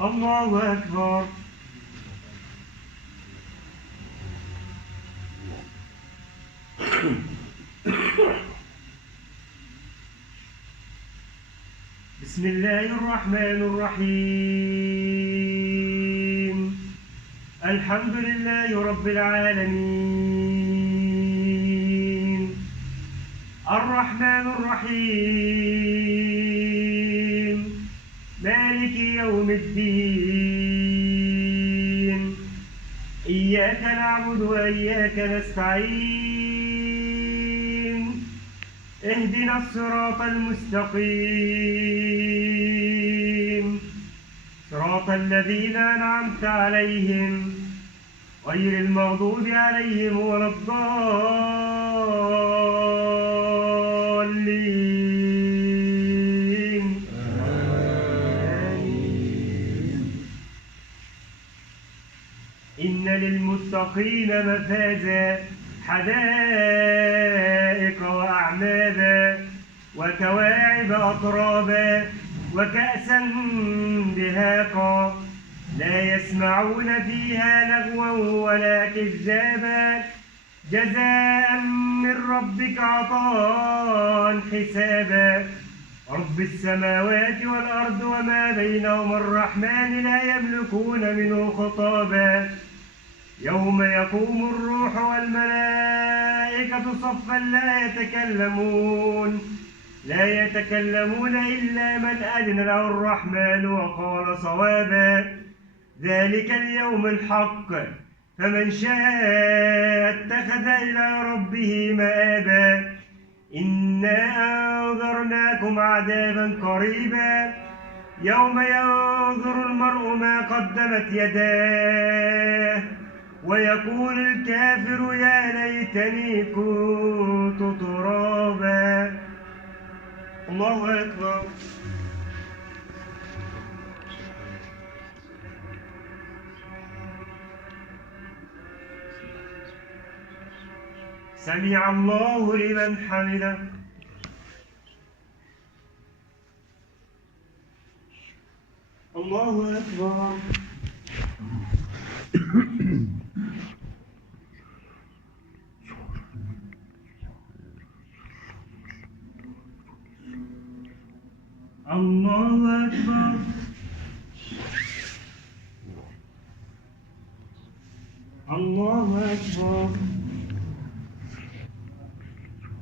الله أكبر. بسم الله الرحمن الرحيم. الحمد لله رب العالمين، الرحمن الرحيم، مالك يوم الدين، إياك نعبد وإياك نستعين، اهدنا الصراط المستقيم، صراط الذين أنعمت عليهم غير المغضوب عليهم ولا الضالين. آمين. إن للمتقين مفازا، حدائق وأعنابا وكواعب أترابا وكأسا دهاقا، لا يسمعون فيها لغوا ولا كذابا، جزاء من ربك عطاء حسابا. رب السماوات والأرض وما بينهما الرحمن لا يملكون منه خطابا. يوم يقوم الروح والملائكة صفا لا يتكلمون إلا من أذن له الرحمن وقال صوابا. ذلك اليوم الحق، فمن شاء اتخذ إلى ربه مآبا. إنا أنذرناكم عذابا قريبا، يوم ينظر المرء ما قدمت يداه ويقول الكافر يا ليتني كنت ترابا. الله أكبر. سمع الله لمن حمده. الله أكبر. الله أكبر.